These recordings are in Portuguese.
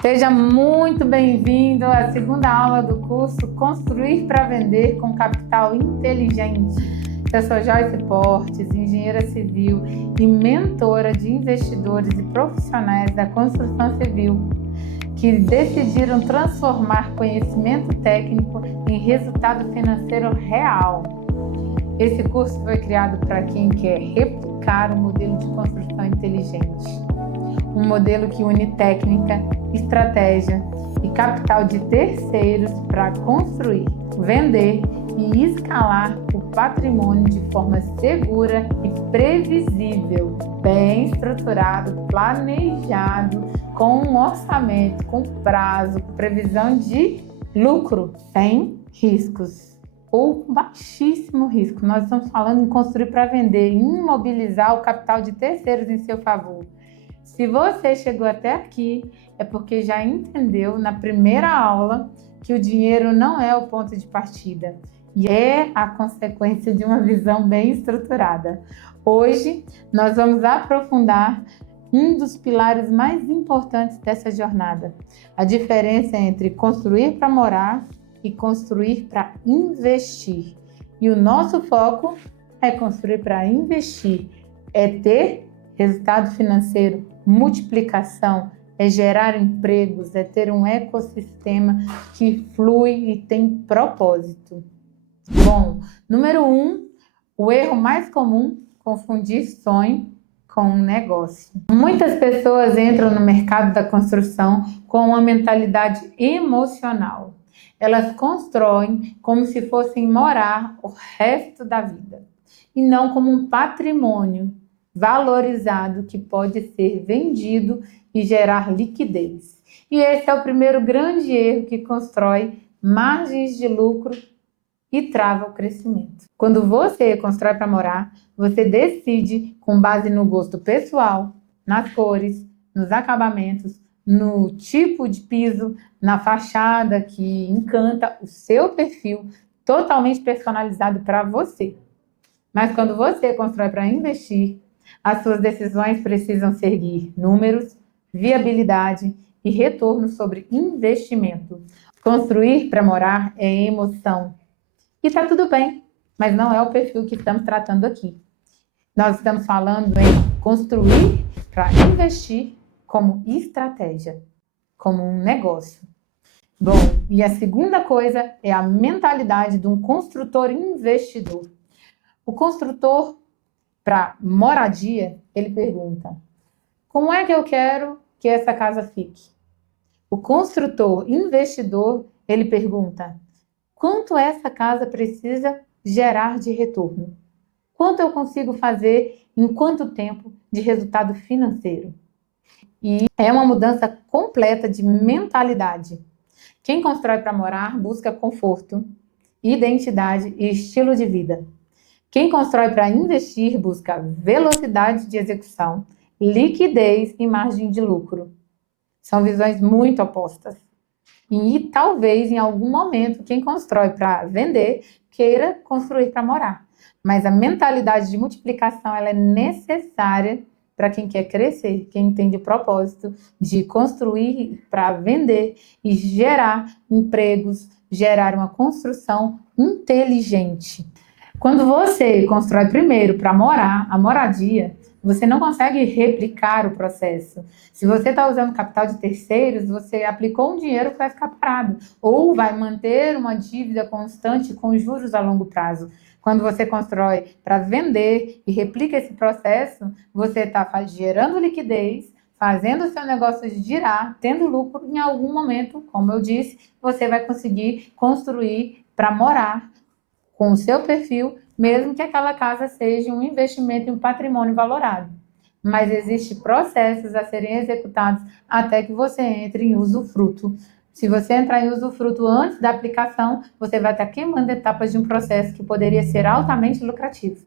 Seja muito bem-vindo à segunda aula do curso Construir para Vender com Capital Inteligente. Eu sou Joyce Portes, engenheira civil e mentora de investidores e profissionais da construção civil que decidiram transformar conhecimento técnico em resultado financeiro real. Esse curso foi criado para quem quer replicar o modelo de construção inteligente. Um modelo que une técnica, estratégia e capital de terceiros para construir, vender e escalar o patrimônio de forma segura e previsível, bem estruturado, planejado, com um orçamento, com prazo, com previsão de lucro, sem riscos ou com baixíssimo risco. Nós estamos falando em construir para vender, em imobilizar o capital de terceiros em seu favor. Se você chegou até aqui, é porque já entendeu na primeira aula que o dinheiro não é o ponto de partida e é a consequência de uma visão bem estruturada. Hoje, nós vamos aprofundar um dos pilares mais importantes dessa jornada, a diferença entre construir para morar e construir para investir. E o nosso foco é construir para investir, é ter resultado financeiro, multiplicação, é gerar empregos, é ter um ecossistema que flui e tem propósito. Bom, número 1, o erro mais comum, confundir sonho com um negócio. Muitas pessoas entram no mercado da construção com uma mentalidade emocional. Elas constroem como se fossem morar o resto da vida e não como um patrimônio valorizado que pode ser vendido e gerar liquidez. E esse é o primeiro grande erro que constrói margens de lucro e trava o crescimento. Quando você constrói para morar, você decide com base no gosto pessoal, nas cores, nos acabamentos, no tipo de piso, na fachada que encanta o seu perfil, totalmente personalizado para você. Mas quando você constrói para investir, as suas decisões precisam seguir números, viabilidade e retorno sobre investimento. Construir para morar é emoção. E está tudo bem, mas não é o perfil que estamos tratando aqui. Nós estamos falando em construir para investir como estratégia, como um negócio. Bom, e a segunda coisa é a mentalidade de um construtor investidor. O construtor para moradia, ele pergunta: como é que eu quero que essa casa fique? O construtor investidor, ele pergunta: quanto essa casa precisa gerar de retorno? Quanto eu consigo fazer em quanto tempo de resultado financeiro? E é uma mudança completa de mentalidade. Quem constrói para morar busca conforto, identidade e estilo de vida. Quem constrói para investir busca velocidade de execução, liquidez e margem de lucro. São visões muito opostas. E talvez em algum momento quem constrói para vender queira construir para morar. Mas a mentalidade de multiplicação ela é necessária para quem quer crescer, quem entende o propósito de construir para vender e gerar empregos, gerar uma construção inteligente. Quando você constrói primeiro para morar, a moradia, você não consegue replicar o processo. Se você está usando capital de terceiros, você aplicou um dinheiro que vai ficar parado, ou vai manter uma dívida constante com juros a longo prazo. Quando você constrói para vender e replica esse processo, você está gerando liquidez, fazendo o seu negócio girar, tendo lucro. Em algum momento, como eu disse, você vai conseguir construir para morar com o seu perfil, mesmo que aquela casa seja um investimento em um patrimônio valorado. Mas existem processos a serem executados até que você entre em usufruto. Se você entrar em usufruto antes da aplicação, você vai estar queimando etapas de um processo que poderia ser altamente lucrativo.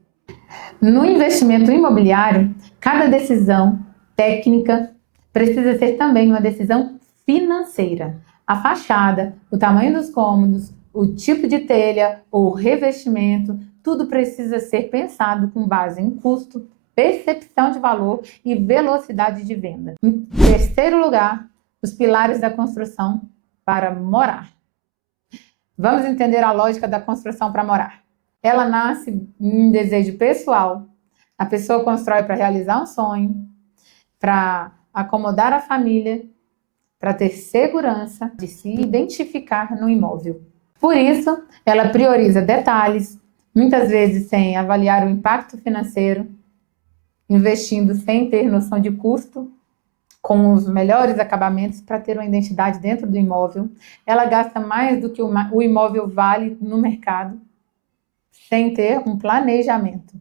No investimento imobiliário, cada decisão técnica precisa ser também uma decisão financeira. A fachada, o tamanho dos cômodos, o tipo de telha ou revestimento, tudo precisa ser pensado com base em custo, percepção de valor e velocidade de venda. Em terceiro lugar, os pilares da construção para morar. Vamos entender a lógica da construção para morar. Ela nasce em um desejo pessoal. A pessoa constrói para realizar um sonho, para acomodar a família, para ter segurança de se identificar no imóvel. Por isso, ela prioriza detalhes, muitas vezes sem avaliar o impacto financeiro, investindo sem ter noção de custo, com os melhores acabamentos para ter uma identidade dentro do imóvel. Ela gasta mais do que o imóvel vale no mercado, sem ter um planejamento.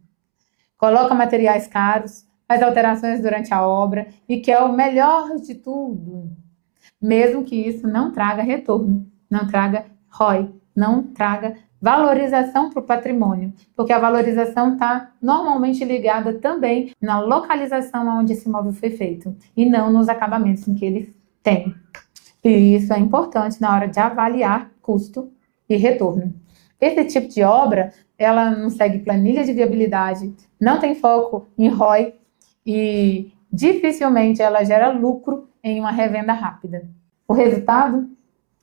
Coloca materiais caros, faz alterações durante a obra e quer o melhor de tudo, mesmo que isso não traga retorno, não traga ROI, não traga valorização para o patrimônio, porque a valorização está normalmente ligada também na localização onde esse imóvel foi feito e não nos acabamentos em que ele tem. E isso é importante na hora de avaliar custo e retorno. Esse tipo de obra, ela não segue planilha de viabilidade, não tem foco em ROI e dificilmente ela gera lucro em uma revenda rápida. O resultado?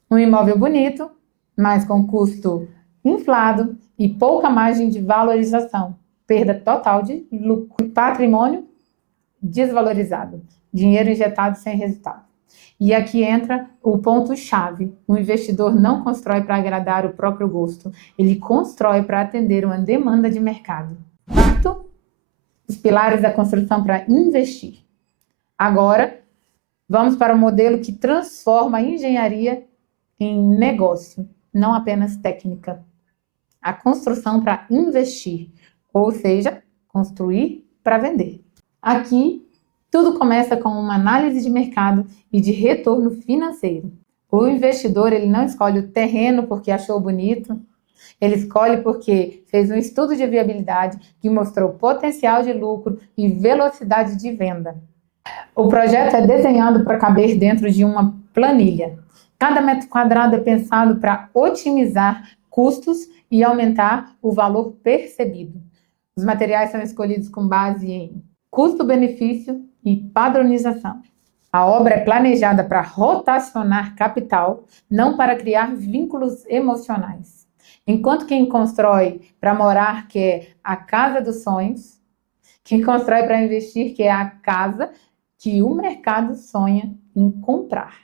Um imóvel bonito, mas com custo inflado e pouca margem de valorização. Perda total de lucro. Patrimônio desvalorizado. Dinheiro injetado sem resultado. E aqui entra o ponto-chave. O investidor não constrói para agradar o próprio gosto. Ele constrói para atender uma demanda de mercado. Quarto, os pilares da construção para investir. Agora, vamos para o modelo que transforma a engenharia em negócio, não apenas técnica. A construção para investir, ou seja, construir para vender. Aqui, tudo começa com uma análise de mercado e de retorno financeiro. O investidor, ele não escolhe o terreno porque achou bonito, ele escolhe porque fez um estudo de viabilidade que mostrou potencial de lucro e velocidade de venda. O projeto é desenhado para caber dentro de uma planilha. Cada metro quadrado é pensado para otimizar custos e aumentar o valor percebido. Os materiais são escolhidos com base em custo-benefício e padronização. A obra é planejada para rotacionar capital, não para criar vínculos emocionais. Enquanto quem constrói para morar quer a casa dos sonhos, quem constrói para investir quer a casa que o mercado sonha em comprar.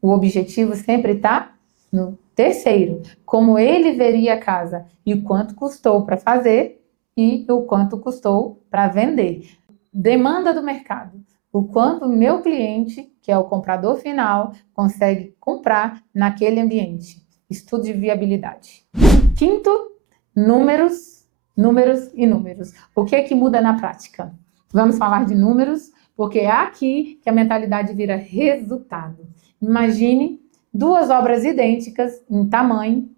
O objetivo sempre está no terceiro, como ele veria a casa e o quanto custou para fazer e o quanto custou para vender. Demanda do mercado, o quanto o meu cliente, que é o comprador final, consegue comprar naquele ambiente. Estudo de viabilidade. Quinto, números, números e números. O que é que muda na prática? Vamos falar de números, porque é aqui que a mentalidade vira resultado. Imagine duas obras idênticas em tamanho,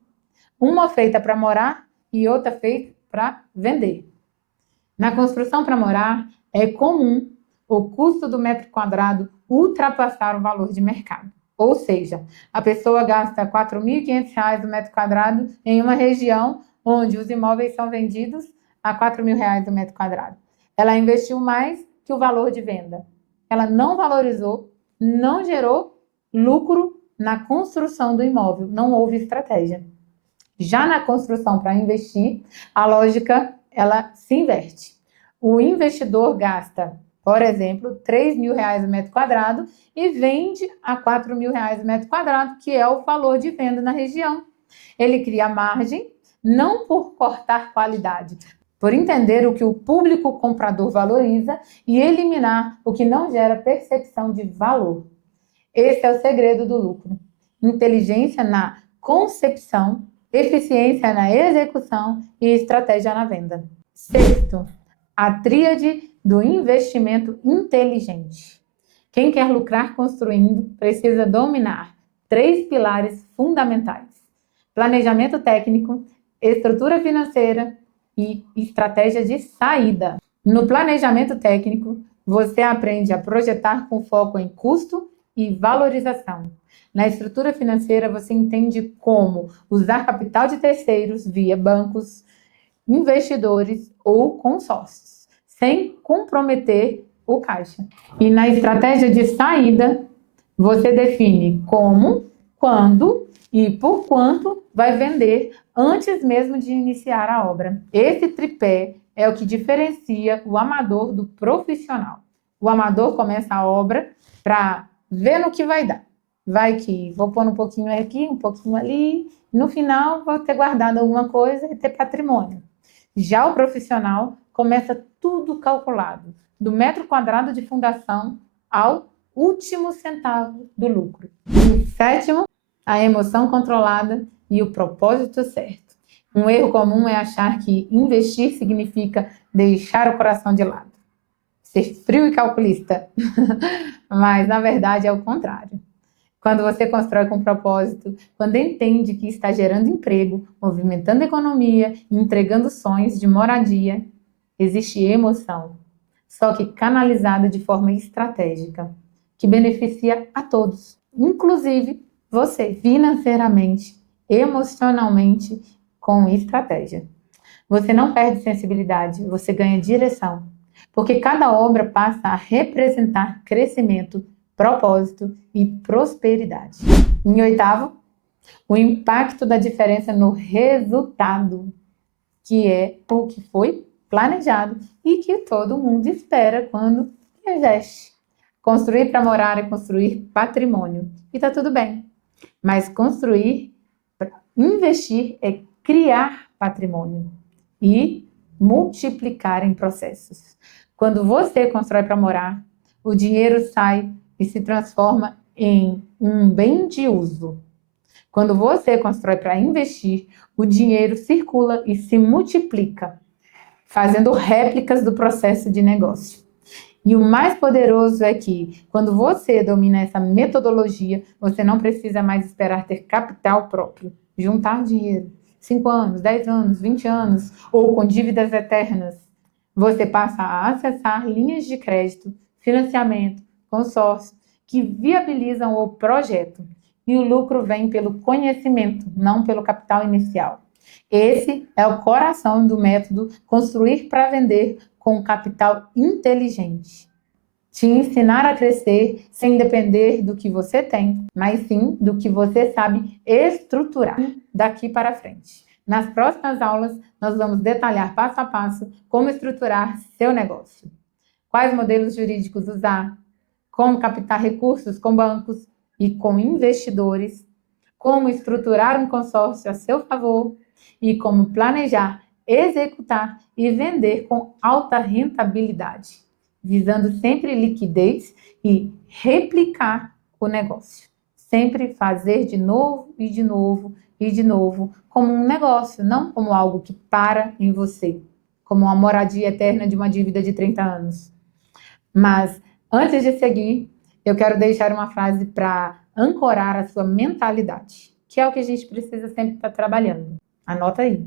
uma feita para morar e outra feita para vender. Na construção para morar, é comum o custo do metro quadrado ultrapassar o valor de mercado. Ou seja, a pessoa gasta R$ 4.500 no metro quadrado em uma região onde os imóveis são vendidos a R$ 4.000 no metro quadrado. Ela investiu mais que o valor de venda. Ela não valorizou, não gerou lucro na construção do imóvel, não houve estratégia. Já na construção para investir, a lógica ela se inverte. O investidor gasta, por exemplo, R$ 3.000 no metro quadrado e vende a R$ 4.000 no metro quadrado, que é o valor de venda na região. Ele cria margem, não por cortar qualidade, por entender o que o público comprador valoriza e eliminar o que não gera percepção de valor. Esse é o segredo do lucro. Inteligência na concepção, eficiência na execução e estratégia na venda. Sexto, a tríade do investimento inteligente. Quem quer lucrar construindo precisa dominar 3 pilares fundamentais: planejamento técnico, estrutura financeira e estratégia de saída. No planejamento técnico, você aprende a projetar com foco em custo e valorização. Na estrutura financeira, você entende como usar capital de terceiros via bancos, investidores ou consórcios, sem comprometer o caixa. E na estratégia de saída, Você define como, quando e por quanto vai vender antes mesmo de iniciar a obra. Esse tripé é o que diferencia o amador do profissional. O amador começa a obra para ver no que vai dar. Vai que vou pôr um pouquinho aqui, um pouquinho ali, no final vou ter guardado alguma coisa e ter patrimônio. Já o profissional começa tudo calculado, do metro quadrado de fundação ao último centavo do lucro. E sétimo, a emoção controlada e o propósito certo. Um erro comum é achar que investir significa deixar o coração de lado, ser frio e calculista, mas na verdade é o contrário. Quando você constrói com propósito, quando entende que está gerando emprego, movimentando a economia e entregando sonhos de moradia, existe emoção, só que canalizada de forma estratégica, que beneficia a todos, inclusive você, financeiramente, emocionalmente, com estratégia. Você não perde sensibilidade, você ganha direção, porque cada obra passa a representar crescimento, propósito e prosperidade. Em oitavo, o impacto da diferença no resultado, que é o que foi planejado e que todo mundo espera quando investe. Construir para morar é construir patrimônio. E está tudo bem. Mas construir, investir é criar patrimônio e multiplicar em processos. Quando você constrói para morar, o dinheiro sai e se transforma em um bem de uso. Quando você constrói para investir, o dinheiro circula e se multiplica, fazendo réplicas do processo de negócio. E o mais poderoso é que, quando você domina essa metodologia, você não precisa mais esperar ter capital próprio, juntar dinheiro, 5 anos, 10 anos, 20 anos, ou com dívidas eternas. Você passa a acessar linhas de crédito, financiamento, consórcio, que viabilizam o projeto. E o lucro vem pelo conhecimento, não pelo capital inicial. Esse é o coração do método Construir para Vender com capital inteligente. Te ensinar a crescer sem depender do que você tem, mas sim do que você sabe estruturar daqui para frente. Nas próximas aulas, nós vamos detalhar passo a passo como estruturar seu negócio. Quais modelos jurídicos usar, como captar recursos com bancos e com investidores, como estruturar um consórcio a seu favor e como planejar, executar e vender com alta rentabilidade, visando sempre liquidez e replicar o negócio. Sempre fazer de novo e de novo e de novo, como um negócio, não como algo que para em você, como uma moradia eterna de uma dívida de 30 anos. Mas, antes de seguir, eu quero deixar uma frase para ancorar a sua mentalidade, que é o que a gente precisa sempre estar trabalhando. Anota aí.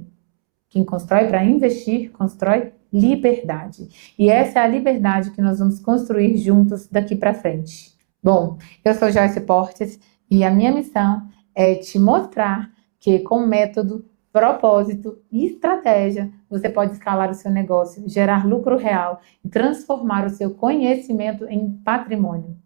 Quem constrói para investir, constrói liberdade. E essa é a liberdade que nós vamos construir juntos daqui para frente. Bom, eu sou Joyce Portes e a minha missão é te mostrar que com método, propósito e estratégia, você pode escalar o seu negócio, gerar lucro real e transformar o seu conhecimento em patrimônio.